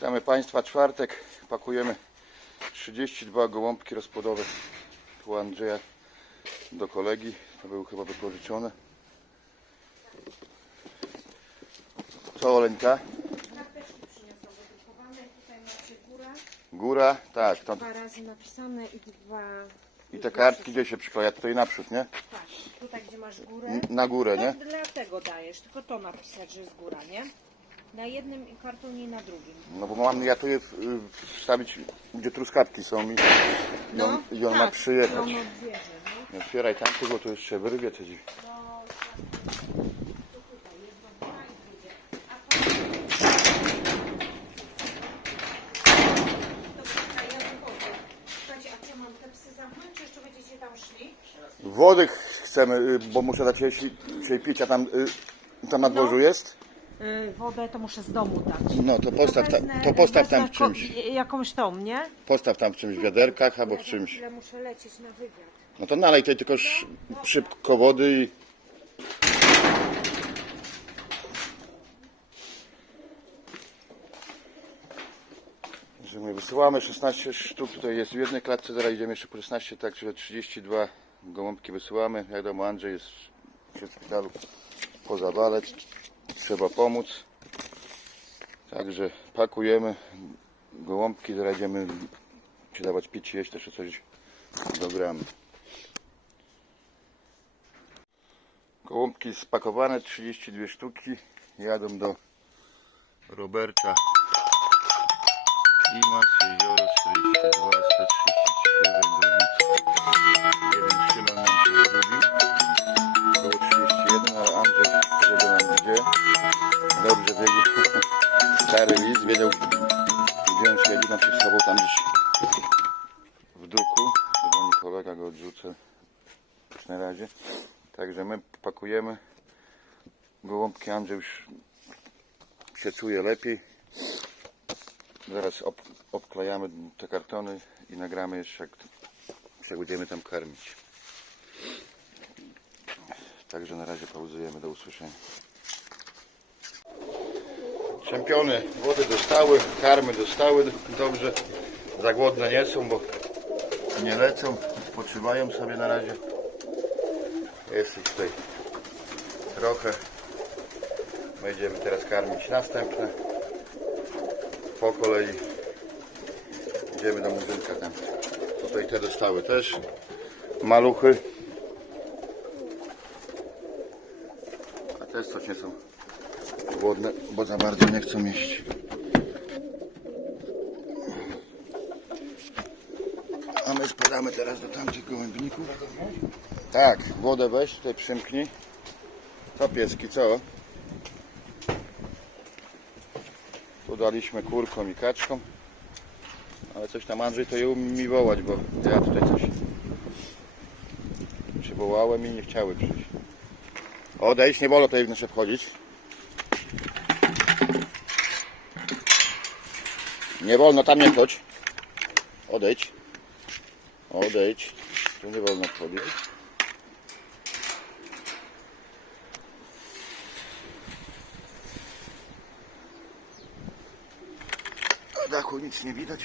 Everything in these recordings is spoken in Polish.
Witamy Państwa, czwartek, pakujemy 32 gołąbki rozpłodowe tu Andrzeja do kolegi, to były chyba wypożyczone. Co Oleńka? Góra, tak, to, Dwa razy napisane i dwa... i te kartki gdzie się przykleja? Tutaj naprzód, nie? Tak, tutaj gdzie masz górę. Na górę, nie? To dlatego dajesz, tylko to napisać, że jest góra, nie? Na jednym kartonie i na drugim. No bo mam, ja tu je w- y, wstawić, gdzie truskawki są i, i on, i on ma tak, przyjechać. i on odbierze, no. Nie otwieraj tamtego, bo to jeszcze wyrwie coś. No. Dobra, ja wychodzę. Słuchajcie, a co, mam te psy zamknąć, czy jeszcze będziecie tam szli? Wody chcemy, y, bo muszę dać jej dzisiaj pić, a tam, y, tam na dworzu jest? Yy, wodę to muszę z domu dać. No to postaw, ta, wezmę- to postaw tam w ko- czymś. Jakąś tą, nie? Postaw tam w czymś w wiaderkach albo w Ja czymś. chwilę muszę lecieć na wywiad. No to nalej tej tylko sz- szybko wody i... Że my wysyłamy 16 sztuk, tutaj jest w jednej klatce, zaraz idziemy jeszcze po 16, także 32 gołąbki wysyłamy. Wiadomo, Andrzej jest w szpitalu po zawale, trzeba pomóc. Także pakujemy gołąbki, zaraz idziemy ci dawać pić, jeść też coś dogramy. Gołąbki spakowane, 32 sztuki. Jadą do Roberta Klimas, jezioro 42, 133 Węgrowice. Dobrze wiedział. Stary list wiedział gdzie on siedzi, nam się tam gdzieś w duku. Dzwoni kolega, go odrzucę już na razie. Także my pakujemy. Gołąbki Andrzej już się czuje lepiej. Zaraz ob, obklejamy te kartony i nagramy jeszcze jak, jak będziemy tam karmić. Także na razie pauzujemy. Do usłyszenia. Czempiony wody dostały, karmy dostały dobrze. Za głodne nie są, bo nie lecą. Odpoczywają sobie na razie. Jest ich tutaj trochę. Będziemy teraz karmić następne. Po kolei idziemy do murzynka tam. Tutaj te dostały też maluchy. A te coś nie są głodne, bo za bardzo nie chcą jeść. A my spadamy teraz do tamtych gołębników. Tak, wodę weź, tutaj przymknij. To pieski, co? Tu daliśmy kurkom i kaczkom. Ale coś tam Andrzej to umie mi wołać, bo ja tutaj coś przywołałem i nie chciały przyjść. Odejdź, nie wolno tutaj w nasze wchodzić. Nie wolno, tam nie chodź. Odejdź. Odejdź. Tu nie wolno wchodzić. Na dachu nic nie widać.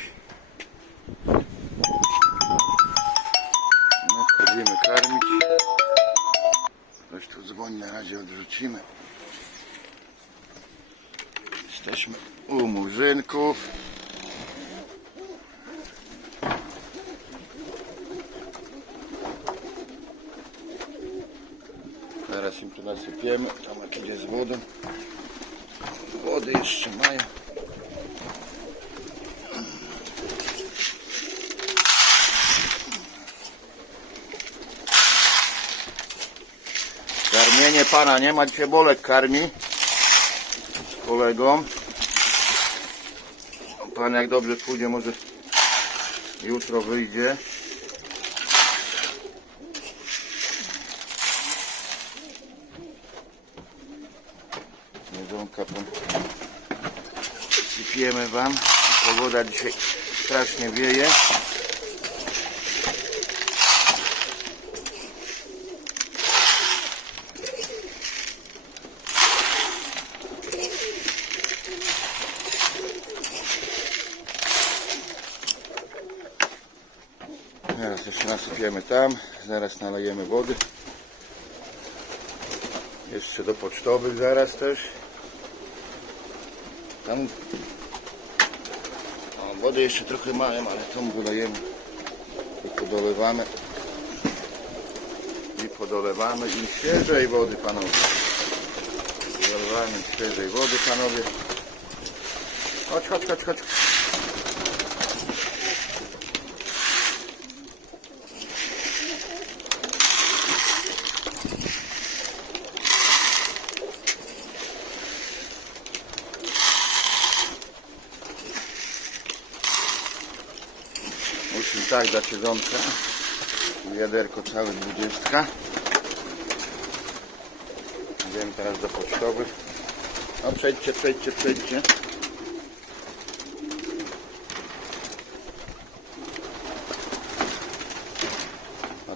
No, wchodzimy karmić. Ktoś tu dzwoni, na razie odrzucimy. Jesteśmy u murzynków. Teraz jak idzie z wodą. Wody jeszcze mają. Karmienie pana nie ma dzisiaj Bolek karmi z kolegą. Pan jak dobrze pójdzie, może jutro wyjdzie. pokażemy Wam. Pogoda dzisiaj strasznie wieje. Teraz jeszcze nasypiemy tam, zaraz nalejemy wody. Jeszcze do pocztowych zaraz też. Tam wody jeszcze trochę mają, ale tą wylejemy i podolewamy. I podolewamy i świeżej wody panowie. Dolewamy świeżej wody panowie. Chodź, chodź, chodź, chodź. Tak dać jedzonka. Wiaderko całe dwudziestka. Idziemy teraz do pocztowych. No przejdźcie, przejdźcie, przejdźcie.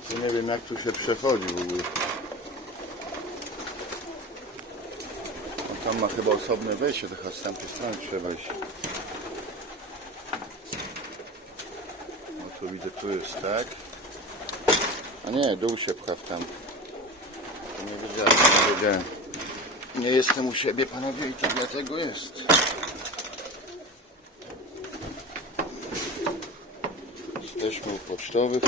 Tu nie wiem jak tu się przechodzi w ogóle. On tam ma chyba osobne wejście, chyba z tamtej strony trzeba iść. No tu widzę, tu jest tak. A nie, dół się pcha w tam. Nie wiedziałem, nie wiedziałem. Nie jestem u siebie, panowie, i to dlatego jest. Jesteśmy u pocztowych.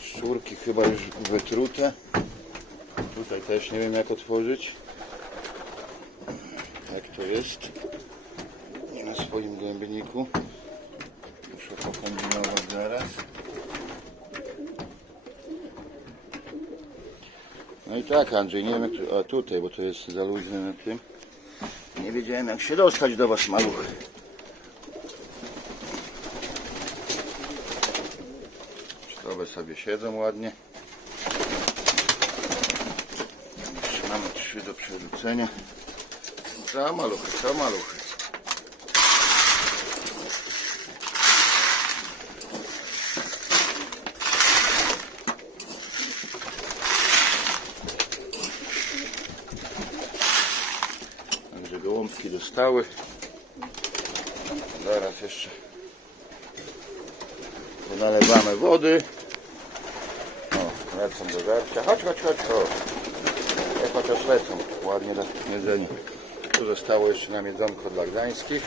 Szczurki chyba już wytrute. Tutaj też nie wiem jak otworzyć. Jak to jest. Swoim głębniku. Muszę pokombinować zaraz. No i tak Andrzej, nie wiem a tutaj, bo to jest za luźne na tym. Nie wiedziałem jak się dostać do was maluchy. Cztowe sobie siedzą ładnie. Jeszcze mamy trzy do przerzucenia. Co maluchy, co maluchy. Także dostały. Zaraz jeszcze nalewamy wody. O, lecą do żarcia. Chodź, chodź, chodź. O. Jak chociaż lecą. Ładnie na jedzenie. Tu zostało jeszcze nam jedzonko dla gdańskich.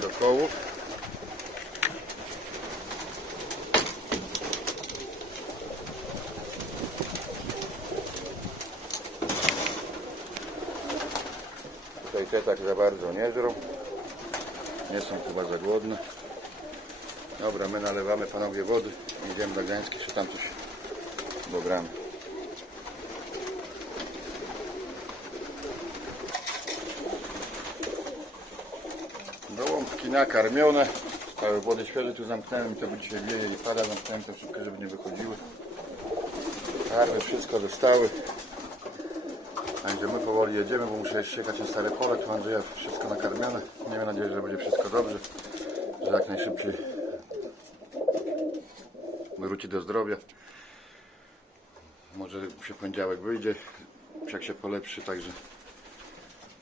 Sokołów. Tak za bardzo nie żrą. Nie są chyba za głodne. Dobra, my nalewamy panowie wody. Idziemy do Gdańskich, czy tam coś dobramy. Gołąbki nakarmione. Cały wody świeże tu zamknąłem, to by dzisiaj wieje i pada. Zamknąłem to szybko, żeby nie wychodziły. Karmy wszystko dostały. Także my powoli jedziemy, bo muszę jeszcze siekać na stare pole. Tu Andrzeja wszystko nakarmione. Miejmy nadzieję, że będzie wszystko dobrze. Że jak najszybciej wróci do zdrowia. Może się poniedziałek wyjdzie, jak się polepszy, także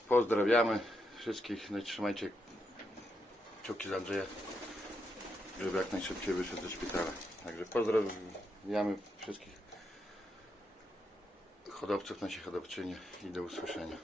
pozdrawiamy wszystkich, no i trzymajcie kciuki z Andrzeja, żeby jak najszybciej wyszedł ze szpitala. Także pozdrawiamy wszystkich hodowców, nasi hodowczynie i do usłyszenia.